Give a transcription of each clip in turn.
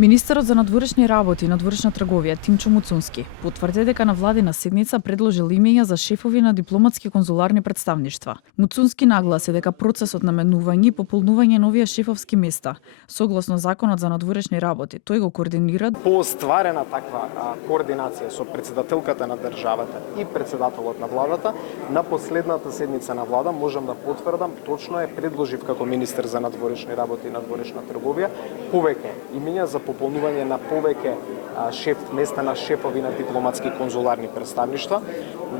Министерот за надворешни работи и надворешна трговија Тимчо Муцунски потврди дека на владина седница предложил имења за шефови на дипломатски конзуларни представништва. Муцунски нагласи дека процесот на менување и пополнување новија шефовски места согласно Законот за надворешни работи тој го координира. По остварена таква координација со претседателката на државата и претседателот на владата, на последната седница на влада можам да потврдам, точно е предложив како министер за надворешни работи и надворешна трговија повеќе имења за пополнување на повеќе места на шефови на дипломатски конзуларни представништва.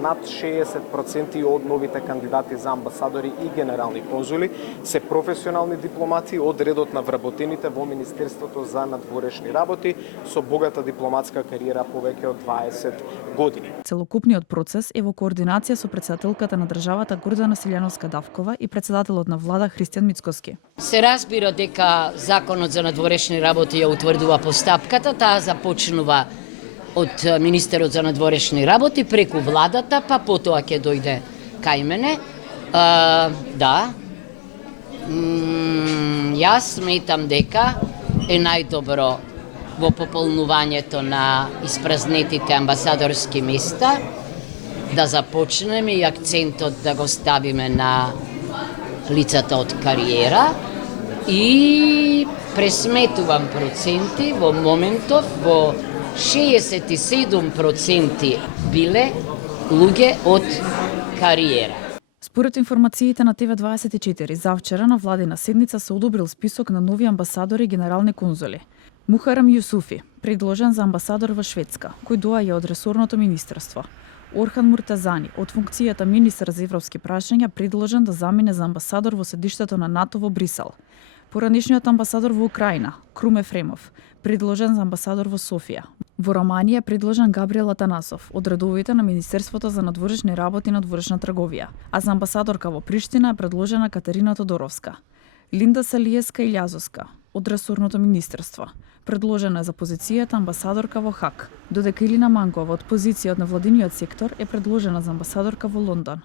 Над 60% од новите кандидати за амбасадори и генерални конзули се професионални дипломати од редот на вработените во Министерството за надворешни работи со богата дипломатска кариера повеќе од 20 години. Целокупниот процес е во координација со претседателката на државата Гордана Силјановска-Давкова и претседателот на влада Христијан Мицкоски. Се разбира дека Законот за надворешни работи ја утврдува постапката, таа започнува од Министерот за надворешни работи преку владата, па потоа ќе дојде кај мене. Јас сметам дека е најдобро во пополнувањето на испразнетите амбасадорски места да започнеме и акцентот да го ставиме на лицата од кариера и пресметувам проценти во моментов во 67% биле луѓе од кариера. Според информациите на ТВ24, завчера на владина седница се одобрил список на нови амбасадори и генерални конзули. Мухарам Јусуфи, предложен за амбасадор во Шведска, кој доаѓа од ресорното министерство. Орхан Муртазани, од функцијата министер за европски прашања, предложен да замине за амбасадор во седиштето на НАТО во Брисел. Поранешниот амбасадор во Украина, Крум Ефремов, предложен за амбасадор во Софија. Во Романија е предложен Габриел Атанасов, од редовите на Министерството за надворешни работи и надворешна трговија, а за амбасадорка во Приштина е предложена Катерина Тодоровска. Линда Салиеска Илјазовска, од ресорното министерство, предложена е за позицијата амбасадорка во Хаг, додека Илина Мангова од позиција од невладиниот сектор е предложена за амбасадорка во Лондон.